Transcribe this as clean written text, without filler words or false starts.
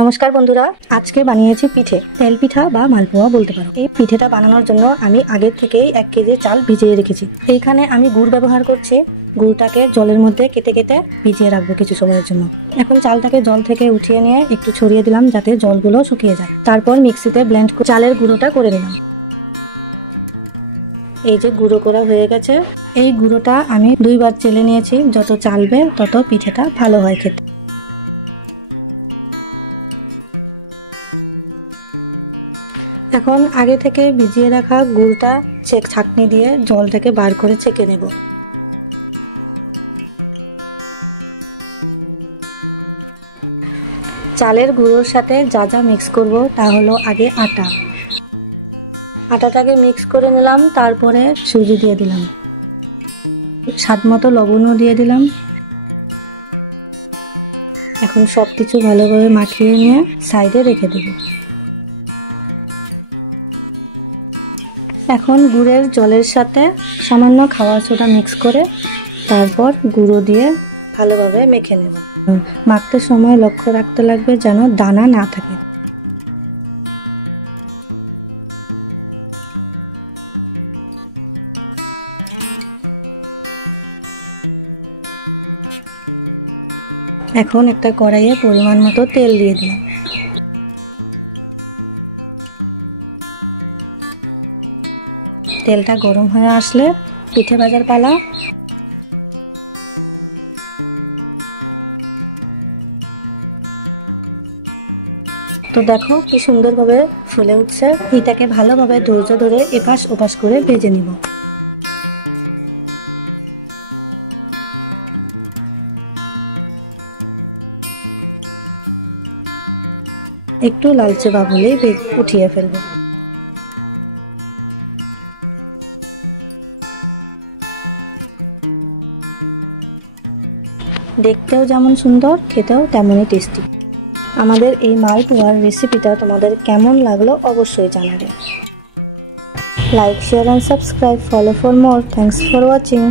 নমস্কার বন্ধুরা, আজকে বানিয়েছি পিঠে, তেল পিঠা বা মালপোয়া বলতে পারো। এই পিঠেটা বানানোর জন্য আমি আগের থেকেই 1 কেজি চাল ভিজিয়ে রেখেছি। এইখানে আমি গুড় ব্যবহার করছি। গুড়টাকে জলের মধ্যে কেটে কেটে ভিজিয়ে রাখবো কিছু সময়ের জন্য। এখন চালটাকে জল থেকে উঠিয়ে নিয়ে একটু ছড়িয়ে দিলাম যাতে জলগুলো শুকিয়ে যায়। তারপর মিক্সিতে ব্লেন্ড করে চালের গুঁড়োটা করে নিলাম। এই যে গুঁড়ো করা হয়ে গেছে, এই গুঁড়োটা আমি 2 বার চেলে নিয়েছি। যত চালবে তত পিঠেটা ভালো হয় খেতে। এখন আগে থেকে ভিজিয়ে রাখা গুড়টা ছাঁকনি দিয়ে জল থেকে বার করে ছেঁকে নেব। চালের গুঁড়োর সাথে যা যা মিক্স করব তা হলো আগে আটাটাকে মিক্স করে নিলাম। তারপরে সুজি দিয়ে দিলাম, স্বাদ মতো লবণও দিয়ে দিলাম। এখন সবকিছু ভালোভাবে মাখিয়ে নিয়ে সাইডে রেখে দেব। এখন গুড়ের জলের সাথে সামান্য খাওয়া সোডা মিক্স করে তারপর গুঁড়ো দিয়ে ভালোভাবে মেখে নেব। মাখতে সময় লক্ষ্য রাখতে লাগবে যেন দানা না থাকে। এখন একটা কড়াইয়ে পরিমাণ মতো তেল দিয়ে দিলাম। তেলটা গরম হয়ে আসলে পিঠে ভাজার পালা। তো দেখো কি সুন্দরভাবে ফুলে উঠছে। এটাকে ভালোভাবে ধৈর্য ধরে এপাশ ওপাশ করে ভেজে নিব। একটু লালচে ভাব হলেই উঠিয়ে ফেলবো। দেখতেও যেমন সুন্দর, খেতেও তেমনই টেস্টি। আমাদের এই মালপোয়ার রেসিপিটা তোমাদের কেমন লাগলো অবশ্যই জানাবে। Like, share and subscribe. Follow for more. Thanks for watching.